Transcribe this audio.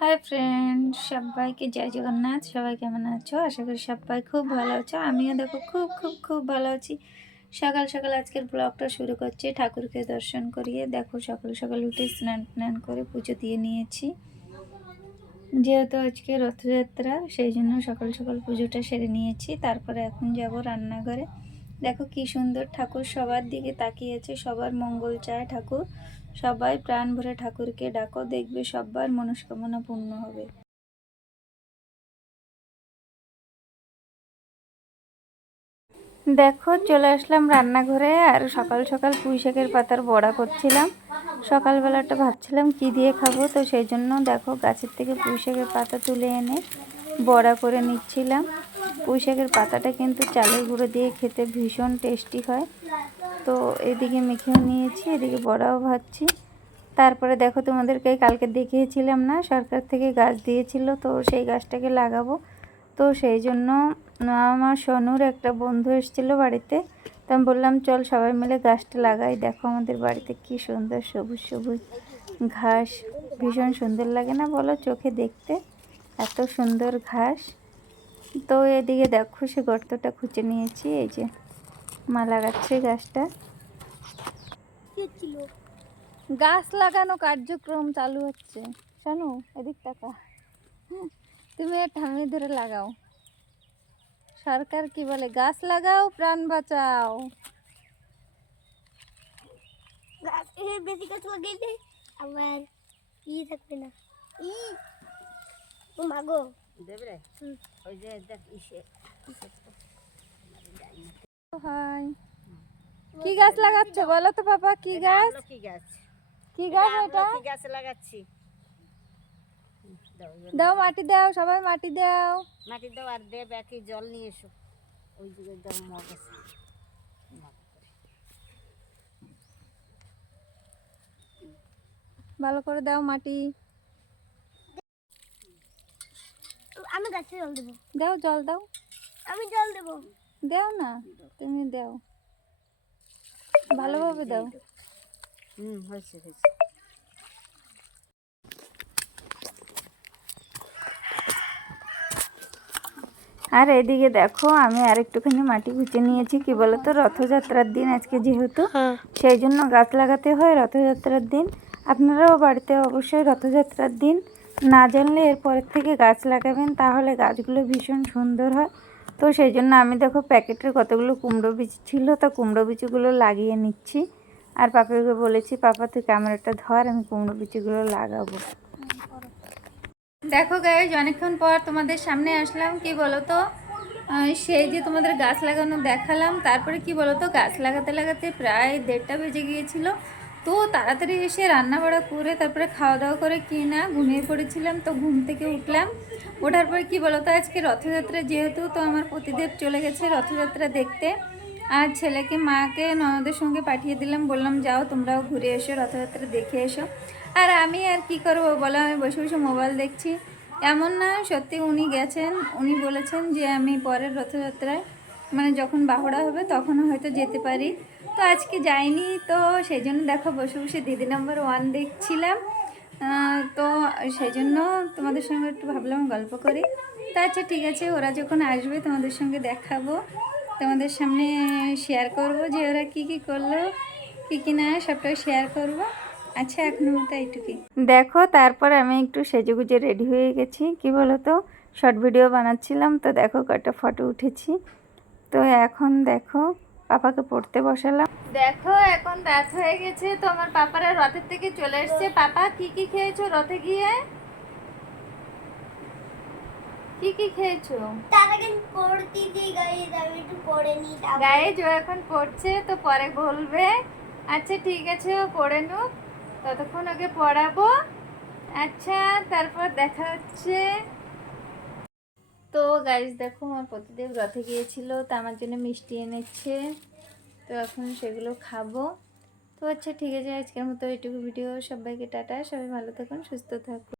Hi friend সবাইকে জয় জগন্নাথ। সবাই কেমন আছো? আশা করি সবাই খুব ভালো আছো। আমিও দেখো খুব খুব খুব ভালো আছি। সকাল সকাল আজকের ব্লগটা শুরু করছি। ঠাকুরকে দর্শন করিয়ে দেখো সকাল সকাল উঠে স্নান টান করে পুজো দিয়ে নিয়েছি। যেহেতু আজকে রথযাত্রা, সেই জন্য সকাল সকাল পুজোটা সেরে নিয়েছি। তারপরে এখন যাব রান্নাঘরে। দেখো কি সুন্দর ঠাকুর সবার দিকে তাকিয়েছে, সবার মঙ্গল চায় ঠাকুর। সবাই প্রাণ ভরে ঠাকুরকে ডাকো, দেখবে সবার মনস্কামনা পূর্ণ হবে। দেখো, চলে আসলাম রান্নাঘরে আর সকাল সকাল পুঁই শাকের পাতার বড়া করছিলাম। সকালবেলাটা ভাবছিলাম কি দিয়ে খাব, তো সেই জন্য দেখো গাছের থেকে পুঁই শাকের পাতা তুলে এনে বড়া করে নিচ্ছিলাম। পুঁই শাকের পাতাটা কিন্তু চালের গুঁড়ো দিয়ে খেতে ভীষণ টেস্টি হয়। তো এদিকে মেখেও নিয়েছি, এদিকে বড়াও ভাজছি। তারপরে দেখো তোমাদেরকে কালকে দেখিয়েছিলাম না, সরকার থেকে গাছ দিয়েছিল, তো সেই গাছটাকে লাগাবো। তো সেই জন্য আমার সোনুর একটা বন্ধু এসেছিল বাড়িতে, তো আমি বললাম, চল সবাই মিলে গাছটা লাগাই, দেখো আমাদের বাড়িতে কি সুন্দর সবুজ সবুজ ঘাস, ভীষণ সুন্দর লাগে না বলো চোখে দেখতে? এত সুন্দর ঘাস। তো এদিকে দেখো সে গর্তটা খুঁজে নিয়েছি এই যে মা লাগাচ্ছে গাছটা। গাছ লাগানো কার্যক্রম চালু হচ্ছে। শোনো এদিক টাকা তুমি ঠামি ধরে লাগাও। সরকার কি বলে গাছ লাগাও প্রাণ বাঁচাও। গাছ বেশি আবার ই থাকবে না। ই! মাগো দেবরে? ওই যে দেখ ইসে হাই। কি গাছ লাগাচ্ছ? বলো তো বাবা কি গাছ? কি গাছ। কি গাছ এটা? কি গাছ লাগাচ্ছি। দাও, দাও। মাটি দাও সবাই মাটি দাও। মাটি দাও আর দে ব্যাকি জল নিয়ে এসো। ওই দিকে দাও মগ আছে। ভালো করে দাও মাটি। আমি গাছে জল দেবো। দাও জল দাও। আমি জল দেবো। দাও না তুমি দাও। ভালোভাবে দাও। হুম হয়েছে হয়েছে। আর এদিকে দেখো আমি আর একটুখানি মাটি গুছে নিয়েছি। কি বলতো রথযাত্রার দিন আজকে যেহেতু সেই জন্য গাছ লাগাতে হয় রথযাত্রার দিন। আপনারাও বাড়িতে অবশ্যই রথযাত্রার দিন না জানলে এরপরের থেকে গাছ লাগাবেন, তাহলে গাছগুলো ভীষণ সুন্দর হয়। তো সেই জন্য আমি দেখো প্যাকেটের কতগুলো কুমড়ো বীজ ছিল, তো কুমড়ো বীজগুলো লাগিয়ে নিচ্ছি। আর পাপাকে বলেছি, পাপা, তুই ক্যামেরাটা ধর, আমি কুমড়ো বীজগুলো লাগাবো। দেখো গাইজ অনেকক্ষণ পর তোমাদের সামনে আসলাম, কি বলো তো সেই যে তোমাদের গাছ লাগানো দেখালাম, তারপরে কি বলো তো গাছ লাগাতে লাগাতে প্রায় দেড়টা বেজে গিয়েছিল। তো তাড়াতাড়ি এসে রান্না বাড়া করে তারপরে খাওয়া দাওয়া করে কি না ঘুমিয়ে পড়েছিলাম তো ঘুম থেকে উঠলাম। ওঠার পরে কী বলো তো আজকে রথযাত্রা যেহেতু তো আমার প্রতিদেব চলে গেছে রথযাত্রা দেখতে। আর ছেলেকে, মাকে, ননদের সঙ্গে পাঠিয়ে দিলাম, বললাম, যাও তোমরাও ঘুরে এসো, রথযাত্রা দেখে এসো। আর আমি আর কি করব বলো, আমি বসে বসে মোবাইল দেখছি। এমন না, সত্যি উনি গেছেন, উনি বলেছেন যে আমি পরের রথযাত্রায় মানে যখন বাহুড়া হবে তখনও হয়তো যেতে পারি। তো আজকে যাইনি, তো সেই জন্য দেখো বসে বসে দিদি নাম্বার ওয়ান দেখছিলাম। তো সেই জন্য তোমাদের সঙ্গে একটু ভাবলাম গল্প করি। তা আচ্ছা ঠিক আছে, ওরা যখন আসবে তোমাদের সঙ্গে দেখাবো। তোমাদের সামনে শেয়ার করব যে ওরা কি কি করল, কি কি না সবটা শেয়ার করব। আচ্ছা এখনও মতো এইটুকুই। দেখো, তারপর আমি একটু সেজেগুজে রেডি হয়ে গেছি। কি বলো তো শর্ট ভিডিও বানাচ্ছিলাম, তো দেখো কটা ফটো উঠেছি। তো এখন দেখো পাপাকে পড়তে বসালাম। দেখো এখন রাত হয়ে গেছে তো আমার পাপারা রথের থেকে চলে এসছে। পাপা কি কি খেয়েছো রথে গিয়ে? কি কি খেয়েছো? তার আগে পড়তে দিই গায়ে আমি একটু পড়ে নিই গায়ে জো এখন পড়ছে তো পরে বলবে। আচ্ছা ঠিক আছে ও পড়ে নুক ততক্ষণ ওকে পড়াবো। আচ্ছা তারপর দেখা হচ্ছে। তো গাইজ দেখো আমার প্রতিদেব রথে গিয়েছিল, তো আমার জন্য মিষ্টি এনেছে। তো এখন সেগুলো খাব। তো আচ্ছা ঠিক আছে, আজকের মতো এইটুকু ভিডিও সবাইকে টাটা, সবাই ভালো থাকুন, সুস্থ থাকুন।